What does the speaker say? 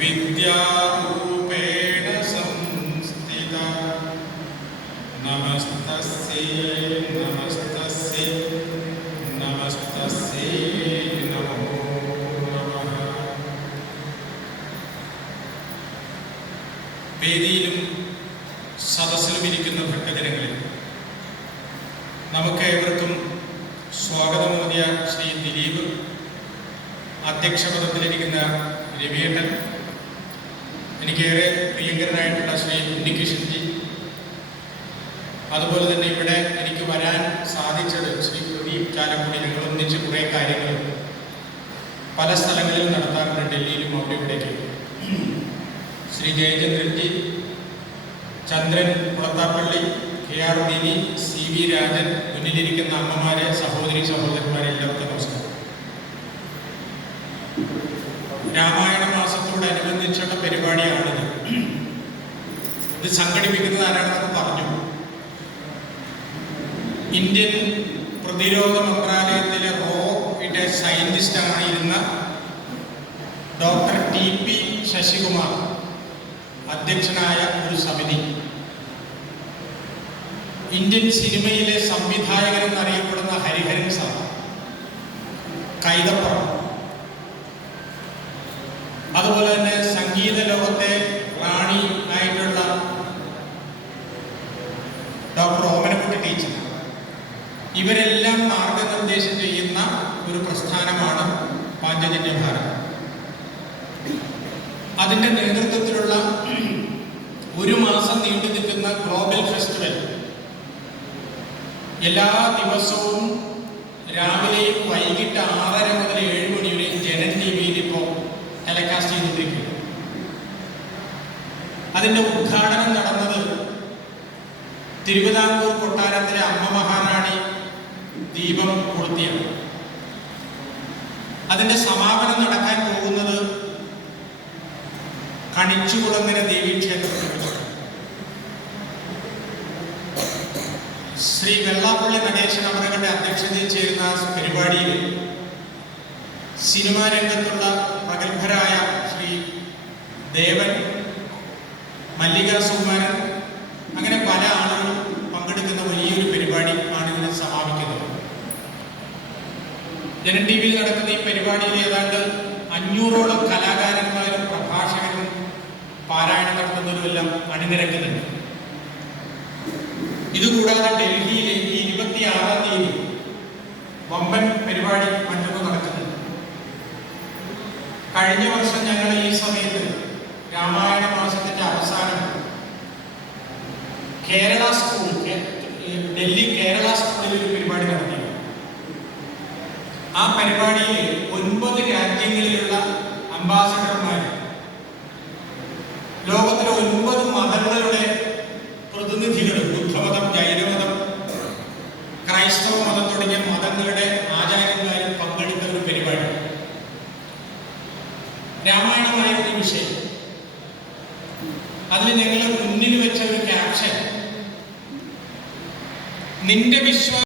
വിദ്യാരൂപേണ സംസ്ഥിത നമസ്തസ്യൈ നമസ്തസ്യൈ നമസ്തസ്യൈ നമോ നമഃ. വേദിയിലും സദസ്സിലും ഇരിക്കുന്ന ഭക്തജനങ്ങളിൽ നമുക്ക് ഏവർക്കും സ്വാഗതമോദിയ ശ്രീ ദിലീപ്, അധ്യക്ഷപദത്തിലിരിക്കുന്ന രവിയേട്ടൻ, എനിക്കേറെ പ്രിയങ്കരനായിട്ടുള്ള ശ്രീ ഉണ്ണികൃഷ്ണൻജി, അതുപോലെ തന്നെ ഇവിടെ എനിക്ക് വരാൻ സാധിച്ചത് ശ്രീ പ്രദീപ് ചാലക്കുടി. ഞങ്ങൾ ഒന്നിച്ച് കുറേ കാര്യങ്ങൾ പല സ്ഥലങ്ങളിലും നടത്താറുണ്ട്, ഡൽഹിയിലും അവിടെ ഇവിടേക്ക്. ശ്രീ ജയചന്ദ്രൻജി, ചന്ദ്രൻ കുളത്താപ്പള്ളി, KR ദേവി, CV രാജൻ, മുന്നിലിരിക്കുന്ന അമ്മമാരെ, സഹോദരി സഹോദരന്മാരെ, എല്ലാവർക്കും നമസ്കാരം. രാമായണ മാസത്തോടനുബന്ധിച്ചുള്ള പരിപാടിയാണിത്. ഇത് സംഘടിപ്പിക്കുന്നത് ആരാണെന്നൊക്കെ പറഞ്ഞു. ഇന്ത്യൻ പ്രതിരോധ മന്ത്രാലയത്തിലെ റോയുടെ സയന്റിസ്റ്റായിരുന്ന ഡോക്ടർ TP ശശികുമാർ അധ്യക്ഷനായ ഒരു സമിതി, ഇന്ത്യൻ സിനിമയിലെ സംവിധായകൻ എന്നറിയപ്പെടുന്ന ഹരിഹരൻ സാർ, കൈതപ്പുറം, അതുപോലെ തന്നെ സംഗീത ലോകത്തെ റാണി ആയിട്ടുള്ള ഡോക്ടർ ഓമനക്കുട്ടി ടീച്ചർ, ഇവരെല്ലാം മാർഗനിർദ്ദേശം ചെയ്യുന്ന ഒരു പ്രസ്ഥാനമാണ് പാഞ്ചജന്യ ഭാരതം. അതിൻ്റെ നേതൃത്വത്തിലുള്ള ഒരു മാസം നീണ്ടു നിൽക്കുന്ന ഗ്ലോബൽ ഫെസ്റ്റിവൽ എല്ലാ ദിവസവും രാവിലെയും വൈകിട്ട് 6:30 മുതൽ 7 മണി വരെ ജനൻ TVയിൽ ഇപ്പോൾ ടെലികാസ്റ്റ് ചെയ്തുകൊണ്ടിരിക്കുന്നു. അതിൻ്റെ ഉദ്ഘാടനം നടന്നത് തിരുവിതാംകൂർ കൊട്ടാരത്തിലെ അമ്മ മഹാറാണി ദീപം കൊളുത്തിയാണ്. അതിൻ്റെ സമാപനം നടക്കാൻ പോകുന്നത് കണിച്ചുകുളങ്ങര ദേവീക്ഷേത്രത്തിൽ വെച്ച്. ശ്രീ വെള്ളാപ്പള്ളി നടേശൻ അവരുടെ അധ്യക്ഷതയിൽ ചേരുന്ന പരിപാടിയിൽ സിനിമാ രംഗത്തുള്ള പ്രഗത്ഭരായ ശ്രീ ദേവൻ, മല്ലിക സുകുമാരൻ, അങ്ങനെ പല ആളുകളും പങ്കെടുക്കുന്ന വലിയൊരു പരിപാടി ആണ് ഇതിനെ സമാപിക്കുന്നത്. ജനൻ TVയിൽ നടക്കുന്ന ഈ പരിപാടിയിൽ ഏതാണ്ട് 500ഓളം കലാകാരന്മാരും പ്രഭാഷകരും പാരായണം നടത്തുന്നവരുമെല്ലാം അണിനിരക്കുന്നുണ്ട്. ഇതുകൂടാതെ ഡൽഹിയിൽ ഈ 26-ാം തീയതി വമ്പൻ പരിപാടി മറ്റൊന്ന് നടക്കുന്നുണ്ട്. കഴിഞ്ഞ വർഷം ഞങ്ങൾ ഈ സമയത്ത് രാമായണ മാസത്തിന്റെ അവസാനം കേരള സ്കൂൾ, ഡൽഹി കേരള സ്കൂളിൽ ഒരു പരിപാടി നടത്തി. ആ പരിപാടിയിൽ 9 രാജ്യങ്ങളിലുള്ള അംബാസഡർമാർ, ലോകത്തിലെ 9 മതങ്ങളുടെ പ്രതിനിധികളും, ബുദ്ധമതം, ജൈനമതം, ക്രൈസ്തവ മതം തുടങ്ങിയ മതങ്ങളുടെ ആചാര്യന്മാരും പങ്കെടുത്ത ഒരു പരിപാടി. രാമായണമായിരുന്നു വിഷയം. അതിൽ ഞങ്ങൾ മുന്നിൽ വെച്ച ഒരു ക്യാപ്ഷൻ, നിന്റെ വിശ്വാസം